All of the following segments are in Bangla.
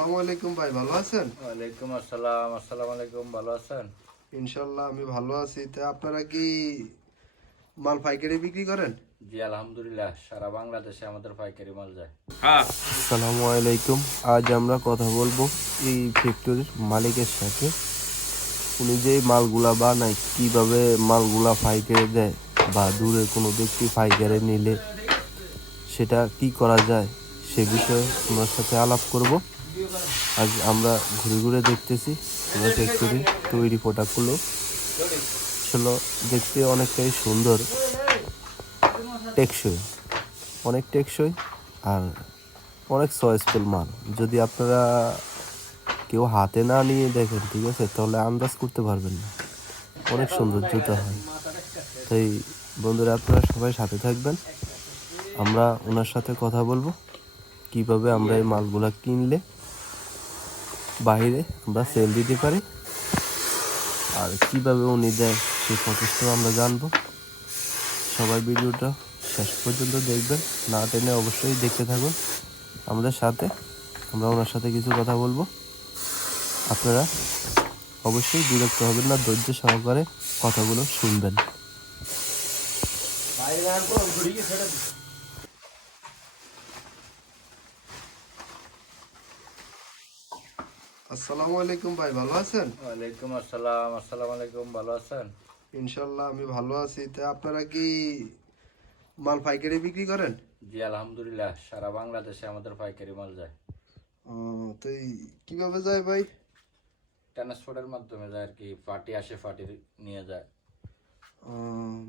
আসসালামু আলাইকুম ভাই, ভালো আছেন? ওয়ালাইকুম আসসালাম। আসসালামু আলাইকুম, ভালো আছেন? ইনশাল্লাহ আমি ভালো আছি। তা আপনারা কি মাল পাইকারি বিক্রি করেন? জি আলহামদুলিল্লাহ, সারা বাংলাদেশে আমাদের পাইকারি মাল যায়। আসসালামু আলাইকুম। আজ আমরা কথা বলবো এই ফ্যাক্টরির মালিকের সাথে। উনি যে মালগুলা বানায় কিভাবে মালগুলা পাইকারি দেয় বা দূরের কোনো ব্যক্তি পাইকারি নিলে সেটা কি করা যায় সে বিষয়ে ওনার সাথে আলাপ করব। আজ আমরা ঘুরে ঘুরে দেখতেছি ওনার ফ্যাক্টরি তৈরি প্রোডাক্টগুলো আসলে দেখতে অনেকটাই সুন্দর, টেকসই, অনেক টেকসই আর অনেক চয়েসফুল মাল। যদি আপনারা কেউ হাতে না নিয়ে দেখেন, ঠিক আছে, তাহলে আন্দাজ করতে পারবেন না। অনেক সুন্দর জুতা হয়। তাই বন্ধুরা, আপনারা সবাই সাথে থাকবেন। আমরা ওনার সাথে কথা বলবো কিভাবে আমরা এই মালগুলা কিনলে বাইরে আমরা সেল দিতে পারি আর কিভাবে উনি দেয় সেই প্রচেষ্টাও আমরা জানবো। সবাই ভিডিওটা শেষ পর্যন্ত দেখবেন, না টেনে অবশ্যই দেখতে থাকুন আমাদের সাথে। আমরা ওনার সাথে কিছু কথা বলবো, আপনারা অবশ্যই বিরক্ত হবেন না, ধৈর্য সহকারে কথাগুলো শুনবেন। আসসালামু আলাইকুম ভাই, ভালো আছেন? ওয়ালাইকুম আসসালাম। আসসালামু আলাইকুম, ভালো আছেন? ইনশাল্লাহ আমি ভালো আছি। তা আপনারা কি মাল পাইকারি বিক্রি করেন? জি আলহামদুলিল্লাহ, সারা বাংলাদেশে আমাদের পাইকারি মাল যায়। তো কিভাবে যায় ভাই? ট্রান্সপোর্টের মাধ্যমে যায় আর কি। পার্টি আসে, পার্টি নিয়ে যায়।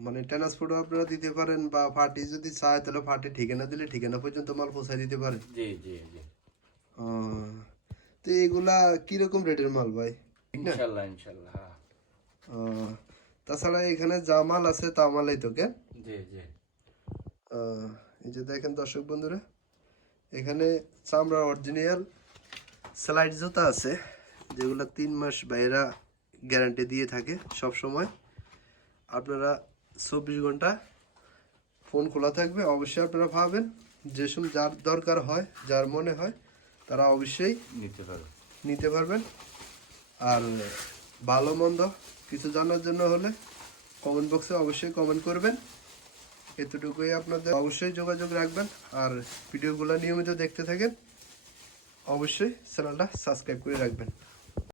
মানে ট্রান্সপোর্টও আপনারা দিতে পারেন, বা পার্টি যদি চায় তাহলে পার্টি ঠিকানা দিলে ঠিকানা পর্যন্ত মাল পৌঁছায় দিতে পারেন? জি জি জি। তো এগুলা কিরকম রেটের মাল ভাই, ঠিক না? ইনশাল্লাহ ইনশাল্লাহ, হ্যাঁ। তাছাড়া এখানে যা মাল আছে তা মালাই তো কেন? জি জি। এই যে দেখেন দর্শক বন্ধুরা, এখানে চামড়া অরিজিনাল স্লাইড জুতা আছে, যেগুলো 3 মাস বাইরা গ্যারান্টি দিয়ে থাকে সব সময়। আপনারা 24 ঘন্টা ফোন খোলা থাকবে, অবশ্যই আপনারা পাবেন। যে সময় যার দরকার হয়, যার মনে হয়, তারা অবশ্যই নিতে পারবেন। আর ভালো মন্দ কিছু জানার জন্য হলে কমেন্ট বক্সে অবশ্যই কমেন্ট করবেন। এতটুকুই, আপনাদের অবশ্যই যোগাযোগ রাখবেন। আর ভিডিওগুলো নিয়মিত দেখতে থাকেন, অবশ্যই চ্যানেলটা সাবস্ক্রাইব করে রাখবেন।